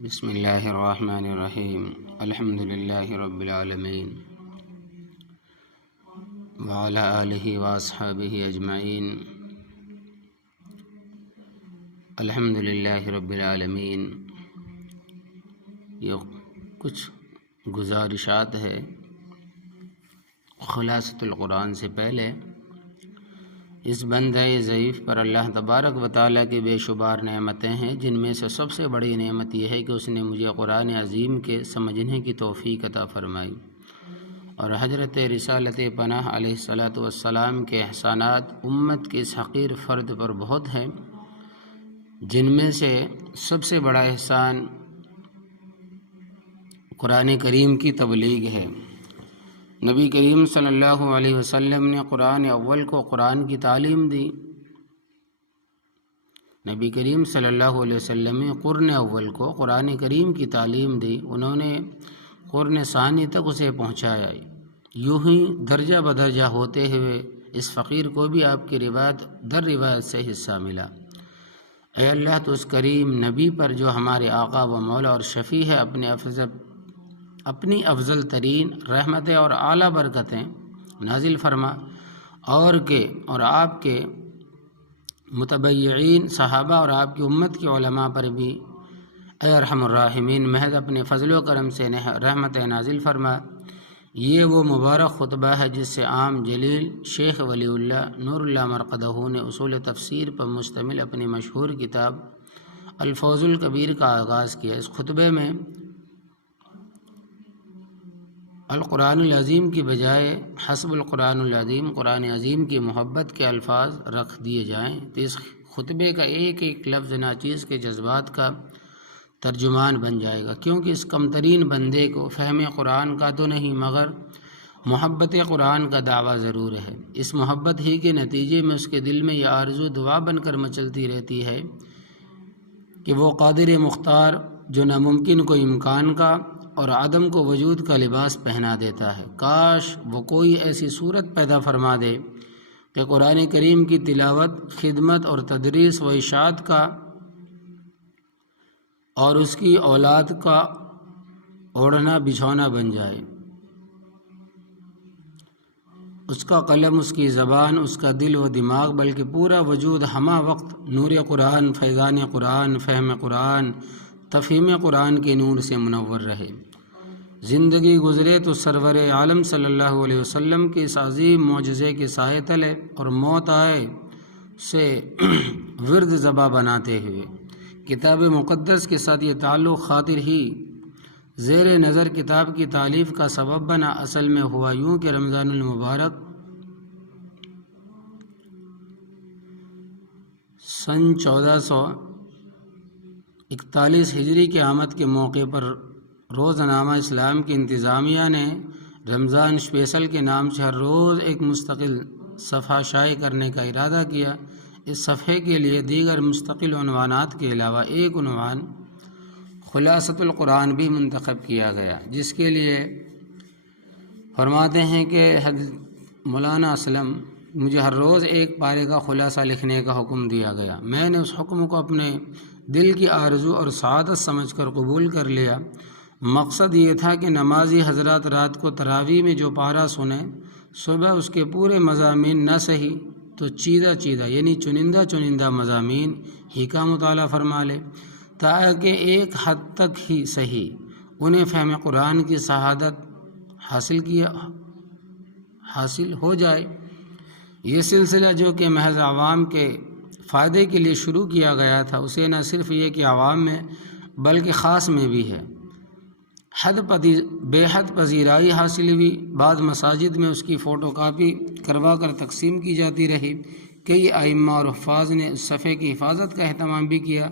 بسم اللہ الرحمن الرحیم الحمد للہ رب العالمین وعلی آلہ واصحابہ اجمعین الحمد للہ رب العالمین۔ یہ کچھ گزارشات ہے خلاصۃ القرآن سے پہلے۔ اس بندہ ضعیف پر اللہ تبارک و تعالیٰ کی بے شمار نعمتیں ہیں، جن میں سے سب سے بڑی نعمت یہ ہے کہ اس نے مجھے قرآن عظیم کے سمجھنے کی توفیق عطا فرمائی، اور حضرت رسالت پناہ علیہ الصلاۃ والسلام کے احسانات امت کے اس حقیر فرد پر بہت ہیں، جن میں سے سب سے بڑا احسان قرآن کریم کی تبلیغ ہے۔ نبی کریم صلی اللہ علیہ وسلم نے قرآن اول کو قرآن کی تعلیم دی۔ نبی کریم صلی اللہ علیہ وسلم نے قرن اول کو قرآن کریم کی تعلیم دی، انہوں نے قرن ثانی تک اسے پہنچایا۔ یوں ہی درجہ بدرجہ ہوتے ہوئے اس فقیر کو بھی آپ کی روایت در روایت سے حصہ ملا۔ اے اللہ، تو اس کریم نبی پر جو ہمارے آقا و مولا اور شفیع ہے، اپنی افضل ترین رحمتیں اور اعلیٰ برکتیں نازل فرما، اور آپ کے متبعین صحابہ اور آپ کی امت کے علماء پر بھی اے ارحم الراحمین محض اپنے فضل و کرم سے رحمتیں نازل فرما۔ یہ وہ مبارک خطبہ ہے جس سے عام جلیل شیخ ولی اللہ نور اللہ مرقدہ نے اصول تفسیر پر مشتمل اپنی مشہور کتاب الفوز الکبیر کا آغاز کیا۔ اس خطبے میں القرآن العظیم کی بجائے حسب القرآن العظیم، قرآن عظیم کی محبت کے الفاظ رکھ دیے جائیں تو اس خطبے کا ایک ایک لفظ ناچیز کے جذبات کا ترجمان بن جائے گا، کیونکہ اس کمترین بندے کو فہم قرآن کا تو نہیں مگر محبت قرآن کا دعویٰ ضرور ہے۔ اس محبت ہی کے نتیجے میں اس کے دل میں یہ آرزو دعا بن کر مچلتی رہتی ہے کہ وہ قادر مختار جو ناممکن کو امکان کا اور عدم کو وجود کا لباس پہنا دیتا ہے، کاش وہ کوئی ایسی صورت پیدا فرما دے کہ قرآن کریم کی تلاوت، خدمت اور تدریس و اشاعت کا اور اس کی اولاد کا اوڑھنا بچھونا بن جائے۔ اس کا قلم، اس کی زبان، اس کا دل و دماغ، بلکہ پورا وجود ہمہ وقت نور قرآن، فیضان قرآن، فہم قرآن، تفہیم قرآن کے نور سے منور رہے۔ زندگی گزرے تو سرور عالم صلی اللہ علیہ وسلم کے اس عظیم معجزے کے سائے تلے، اور موت آئے سے ورد زبا بناتے ہوئے کتاب مقدس کے ساتھ یہ تعلق خاطر ہی زیر نظر کتاب کی تالیف کا سبب بنا۔ اصل میں ہوا یوں کہ رمضان المبارک سن 1441 ہجری کے آمد کے موقع پر روزنامہ اسلام کی انتظامیہ نے رمضان اسپیشل کے نام سے ہر روز ایک مستقل صفحہ شائع کرنے کا ارادہ کیا۔ اس صفحے کے لیے دیگر مستقل عنوانات کے علاوہ ایک عنوان خلاصۃ القرآن بھی منتخب کیا گیا، جس کے لیے فرماتے ہیں کہ مولانا اسلم، مجھے ہر روز ایک پارے کا خلاصہ لکھنے کا حکم دیا گیا۔ میں نے اس حکم کو اپنے دل کی آرزو اور سعادت سمجھ کر قبول کر لیا۔ مقصد یہ تھا کہ نمازی حضرات رات کو تراویح میں جو پارہ سنیں، صبح اس کے پورے مضامین نہ صحیح تو چیدہ یعنی چنندہ مضامین ہی کا مطالعہ فرما لے، تاکہ ایک حد تک ہی صحیح انہیں فہم قرآن کی شہادت حاصل ہو جائے۔ یہ سلسلہ جو کہ محض عوام کے فائدے کے لیے شروع کیا گیا تھا، اسے نہ صرف یہ کہ عوام میں بلکہ خاص میں بھی ہے بے حد پذیرائی حاصل ہوئی۔ بعض مساجد میں اس کی فوٹو کاپی کروا کر تقسیم کی جاتی رہی۔ کئی ائمہ اور حفاظ نے اس صفحے کی حفاظت کا اہتمام بھی کیا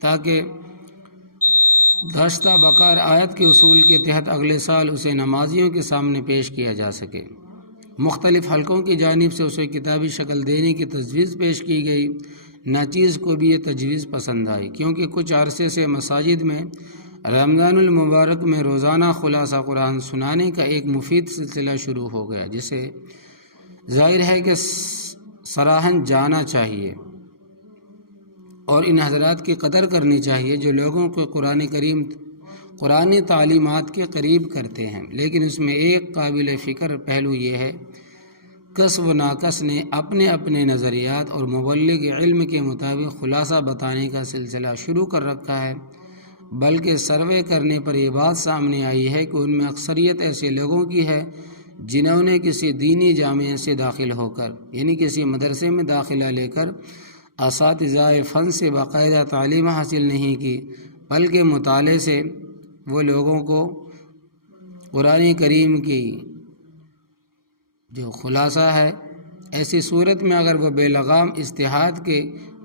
تاکہ داشتہ بقار آیت کے اصول کے تحت اگلے سال اسے نمازیوں کے سامنے پیش کیا جا سکے۔ مختلف حلقوں کی جانب سے اسے کتابی شکل دینے کی تجویز پیش کی گئی۔ ناچیز کو بھی یہ تجویز پسند آئی، کیونکہ کچھ عرصے سے مساجد میں رمضان المبارک میں روزانہ خلاصہ قرآن سنانے کا ایک مفید سلسلہ شروع ہو گیا، جسے ظاہر ہے کہ سراہن جانا چاہیے۔ اور ان حضرات کی قدر کرنی چاہیے جو لوگوں کو قرآن تعلیمات کے قریب کرتے ہیں، لیکن اس میں ایک قابل فکر پہلو یہ ہے کس و ناقص نے اپنے اپنے نظریات اور مبلغ علم کے مطابق خلاصہ بتانے کا سلسلہ شروع کر رکھا ہے، بلکہ سروے کرنے پر یہ بات سامنے آئی ہے کہ ان میں اکثریت ایسے لوگوں کی ہے جنہوں نے کسی دینی جامعہ سے داخل ہو کر، یعنی کسی مدرسے میں داخلہ لے کر اساتذہ فن سے باقاعدہ تعلیم حاصل نہیں کی، بلکہ مطالعے سے وہ لوگوں کو قرآن کریم کی جو خلاصہ ہے، ایسی صورت میں اگر وہ بے لگام اجتہاد کے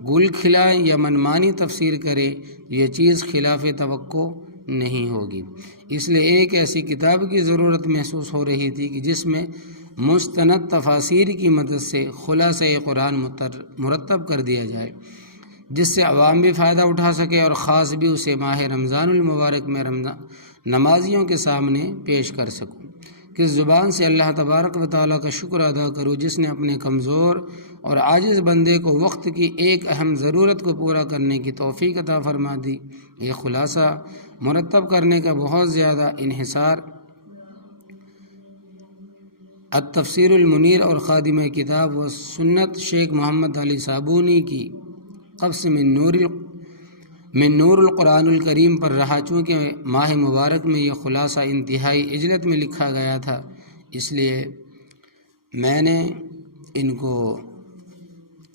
گل کھلائیں یا منمانی تفسیر کرے تو یہ چیز خلاف توقع نہیں ہوگی۔ اس لیے ایک ایسی کتاب کی ضرورت محسوس ہو رہی تھی کہ جس میں مستند تفاسیر کی مدد سے خلاصہ قرآن مرتب کر دیا جائے، جس سے عوام بھی فائدہ اٹھا سکے اور خاص بھی اسے ماہ رمضان المبارک میں نمازیوں کے سامنے پیش کر سکوں۔ کس زبان سے اللہ تبارک و تعالیٰ کا شکر ادا کروں جس نے اپنے کمزور اور عاجز بندے کو وقت کی ایک اہم ضرورت کو پورا کرنے کی توفیق عطا فرما دی۔ یہ خلاصہ مرتب کرنے کا بہت زیادہ انحصار التفسیر المنیر اور خادم کتاب و سنت شیخ محمد علی صابونی کی قبض من نور القرآن الکریم پر رہا، چونکہ ماہ مبارک میں یہ خلاصہ انتہائی عجلت میں لکھا گیا تھا، اس لیے میں نے ان کو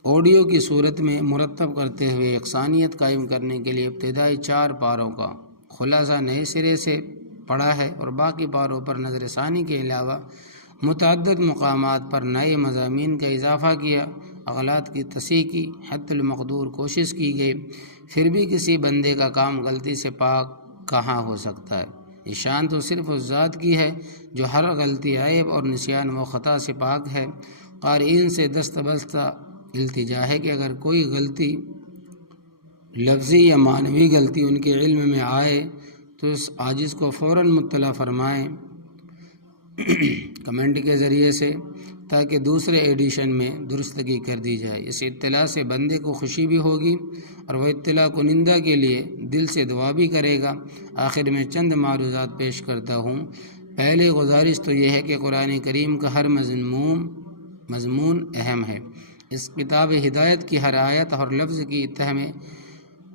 آڈیو کی صورت میں مرتب کرتے ہوئے یکسانیت قائم کرنے کے لیے ابتدائی 4 پاروں کا خلاصہ نئے سرے سے پڑھا ہے اور باقی پاروں پر نظر ثانی کے علاوہ متعدد مقامات پر نئے مضامین کا اضافہ کیا، اغلاط کی تصحیح کی، حد المقدور کوشش کی گئی۔ پھر بھی کسی بندے کا کام غلطی سے پاک کہاں ہو سکتا ہے؟ یہ شان تو صرف اس ذات کی ہے جو ہر غلطی، عیب اور نسیان و خطا سے پاک ہے۔ قارئین سے دست بستہ التجا ہے کہ اگر کوئی غلطی لفظی یا معنوی غلطی ان کے علم میں آئے تو اس عاجز کو فوراً مطلع فرمائیں کمنٹ کے ذریعے سے، تاکہ دوسرے ایڈیشن میں درستگی کر دی جائے۔ اس اطلاع سے بندے کو خوشی بھی ہوگی اور وہ اطلاع کنندہ کے لیے دل سے دعا بھی کرے گا۔ آخر میں چند معروضات پیش کرتا ہوں۔ پہلی گزارش تو یہ ہے کہ قرآن کریم کا ہر مضمون اہم ہے۔ اس کتاب ہدایت کی ہر آیت اور لفظ کی تہ میں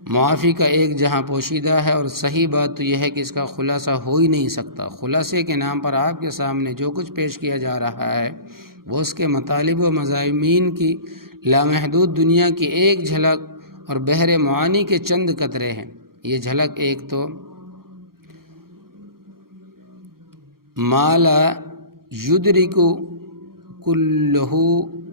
معافی کا ایک جہاں پوشیدہ ہے، اور صحیح بات تو یہ ہے کہ اس کا خلاصہ ہو ہی نہیں سکتا۔ خلاصے کے نام پر آپ کے سامنے جو کچھ پیش کیا جا رہا ہے وہ اس کے مطالب و مضامین کی لامحدود دنیا کی ایک جھلک اور بحر معانی کے چند قطرے ہیں۔ یہ جھلک ایک تو ما لا یدرک کلہ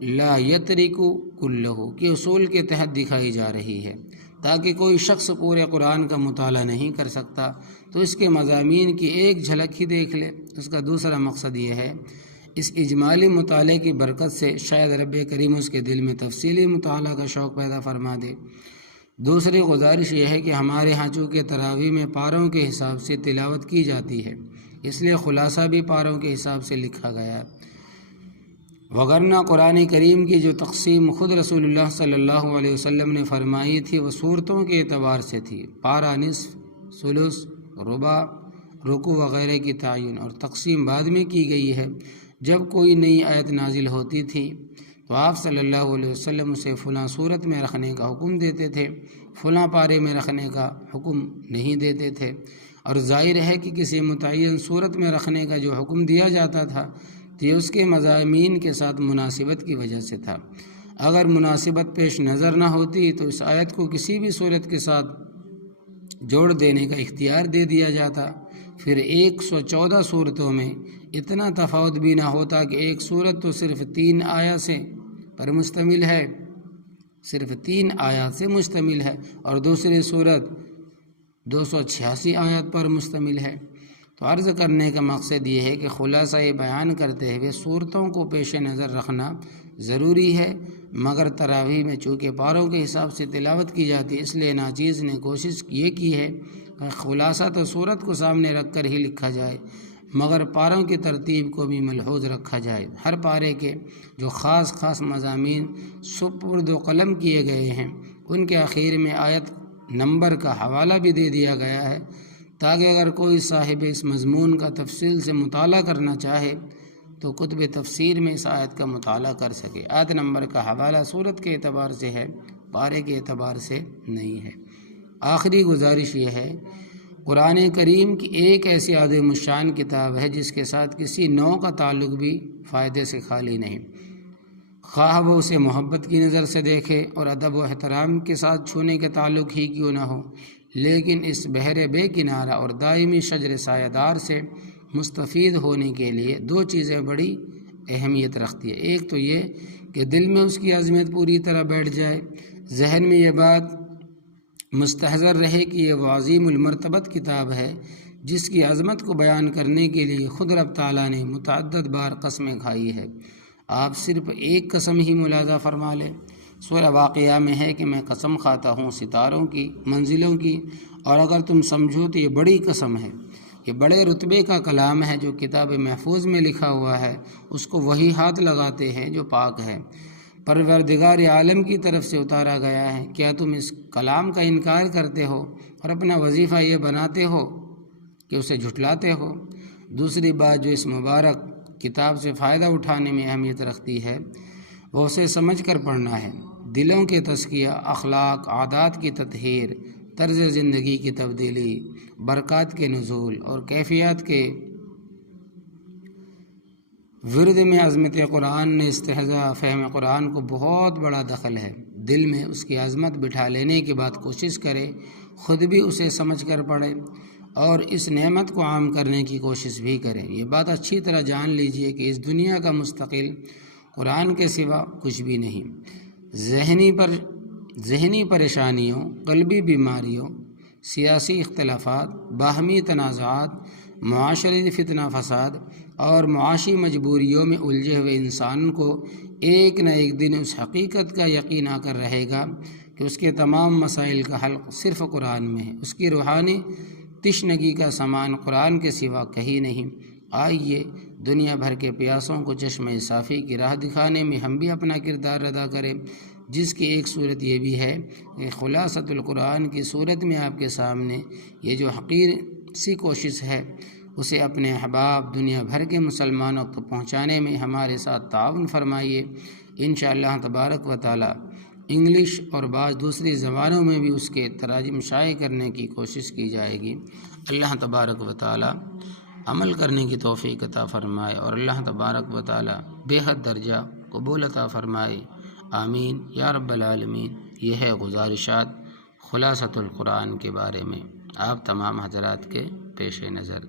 لا یترک کلہ کے اصول کے تحت دکھائی جا رہی ہے، تاکہ کوئی شخص پورے قرآن کا مطالعہ نہیں کر سکتا تو اس کے مضامین کی ایک جھلک ہی دیکھ لے۔ اس کا دوسرا مقصد یہ ہے اس اجمالی مطالعے کی برکت سے شاید رب کریم اس کے دل میں تفصیلی مطالعہ کا شوق پیدا فرما دے۔ دوسری گزارش یہ ہے کہ ہمارے ہاں چونکہ تراویح میں پاروں کے حساب سے تلاوت کی جاتی ہے، اس لیے خلاصہ بھی پاروں کے حساب سے لکھا گیا ہے، وگرنہ قرآن کریم کی جو تقسیم خود رسول اللہ صلی اللہ علیہ وسلم نے فرمائی تھی وہ صورتوں کے اعتبار سے تھی۔ پارہ نصف، ثلث، ربع، رکوع وغیرہ کی تعین اور تقسیم بعد میں کی گئی ہے۔ جب کوئی نئی آیت نازل ہوتی تھی تو آپ صلی اللہ علیہ وسلم اسے فلاں صورت میں رکھنے کا حکم دیتے تھے، فلاں پارے میں رکھنے کا حکم نہیں دیتے تھے، اور ظاہر ہے کہ کسی متعین صورت میں رکھنے کا جو حکم دیا جاتا تھا تو یہ اس کے مضامین کے ساتھ مناسبت کی وجہ سے تھا۔ اگر مناسبت پیش نظر نہ ہوتی تو اس آیت کو کسی بھی صورت کے ساتھ جوڑ دینے کا اختیار دے دیا جاتا، پھر 114 صورتوں میں اتنا تفاوت بھی نہ ہوتا کہ ایک صورت تو صرف 3 آیات پر مشتمل ہے، صرف 3 آیات سے مشتمل ہے، اور دوسری صورت 286 آیات پر مشتمل ہے۔ تو عرض کرنے کا مقصد یہ ہے کہ خلاصہ یہ بیان کرتے ہوئے صورتوں کو پیش نظر رکھنا ضروری ہے، مگر تراویح میں چونکہ پاروں کے حساب سے تلاوت کی جاتی ہے، اس لیے ناچیز نے کوشش یہ کی ہے کہ خلاصہ تو صورت کو سامنے رکھ کر ہی لکھا جائے، مگر پاروں کی ترتیب کو بھی ملحوظ رکھا جائے۔ ہر پارے کے جو خاص مضامین سپرد و قلم کیے گئے ہیں ان کے آخر میں آیت نمبر کا حوالہ بھی دے دیا گیا ہے تاکہ اگر کوئی صاحب اس مضمون کا تفصیل سے مطالعہ کرنا چاہے تو کتب تفسیر میں اس آیت کا مطالعہ کر سکے۔ آیت نمبر کا حوالہ صورت کے اعتبار سے ہے، پارے کے اعتبار سے نہیں ہے۔ آخری گزارش یہ ہے، قرآن کریم کی ایک ایسی عظیم الشان کتاب ہے جس کے ساتھ کسی نوع کا تعلق بھی فائدے سے خالی نہیں، خواہ وہ اسے محبت کی نظر سے دیکھے اور ادب و احترام کے ساتھ چھونے کا تعلق ہی کیوں نہ ہو، لیکن اس بحر بے کنارہ اور دائمی شجر سایہ دار سے مستفید ہونے کے لیے دو چیزیں بڑی اہمیت رکھتی ہے۔ ایک تو یہ کہ دل میں اس کی عظمت پوری طرح بیٹھ جائے، ذہن میں یہ بات مستحضر رہے کہ یہ وہ عظیم المرتبت کتاب ہے جس کی عظمت کو بیان کرنے کے لیے خود رب تعالیٰ نے متعدد بار قسمیں کھائی ہے۔ آپ صرف ایک قسم ہی ملاحظہ فرما لیں، سورہ واقعہ میں ہے کہ میں قسم کھاتا ہوں ستاروں کی، منزلوں کی، اور اگر تم سمجھو تو یہ بڑی قسم ہے، یہ بڑے رتبے کا کلام ہے جو کتاب محفوظ میں لکھا ہوا ہے، اس کو وہی ہاتھ لگاتے ہیں جو پاک ہے، پروردگار عالم کی طرف سے اتارا گیا ہے۔ کیا تم اس کلام کا انکار کرتے ہو اور اپنا وظیفہ یہ بناتے ہو کہ اسے جھٹلاتے ہو؟ دوسری بات جو اس مبارک کتاب سے فائدہ اٹھانے میں اہمیت رکھتی ہے وہ اسے سمجھ کر پڑھنا ہے۔ دلوں کے تزکیہ، اخلاق، عادات کی تطہیر، طرز زندگی کی تبدیلی، برکات کے نزول اور کیفیات کے ورد میں عظمت قرآن نے استحضاء فہم قرآن کو بہت بڑا دخل ہے۔ دل میں اس کی عظمت بٹھا لینے کے بعد کوشش کرے خود بھی اسے سمجھ کر پڑھے اور اس نعمت کو عام کرنے کی کوشش بھی کرے۔ یہ بات اچھی طرح جان لیجئے کہ اس دنیا کا مستقل قرآن کے سوا کچھ بھی نہیں۔ ذہنی پریشانیوں، قلبی بیماریوں، سیاسی اختلافات، باہمی تنازعات، معاشرتی فتنہ فساد اور معاشی مجبوریوں میں الجھے ہوئے انسان کو ایک نہ ایک دن اس حقیقت کا یقین آ کر رہے گا کہ اس کے تمام مسائل کا حل صرف قرآن میں ہے، اس کی روحانی تشنگی کا سامان قرآن کے سوا کہیں نہیں۔ آئیے دنیا بھر کے پیاسوں کو چشمہ صافی کی راہ دکھانے میں ہم بھی اپنا کردار ادا کریں، جس کی ایک صورت یہ بھی ہے کہ خلاصۃ القرآن کی صورت میں آپ کے سامنے یہ جو حقیر سی کوشش ہے اسے اپنے احباب دنیا بھر کے مسلمانوں تک پہنچانے میں ہمارے ساتھ تعاون فرمائیے۔ انشاءاللہ تبارک و تعالی انگلش اور بعض دوسری زبانوں میں بھی اس کے تراجم شائع کرنے کی کوشش کی جائے گی۔ اللہ تبارک و تعالی عمل کرنے کی توفیق عطا فرمائے اور اللہ تبارک و تعالی بے حد درجہ قبول عطا فرمائے، آمین یا رب العالمین۔ یہ ہے گزارشات خلاصۃ القرآن کے بارے میں آپ تمام حضرات کے پیش نظر۔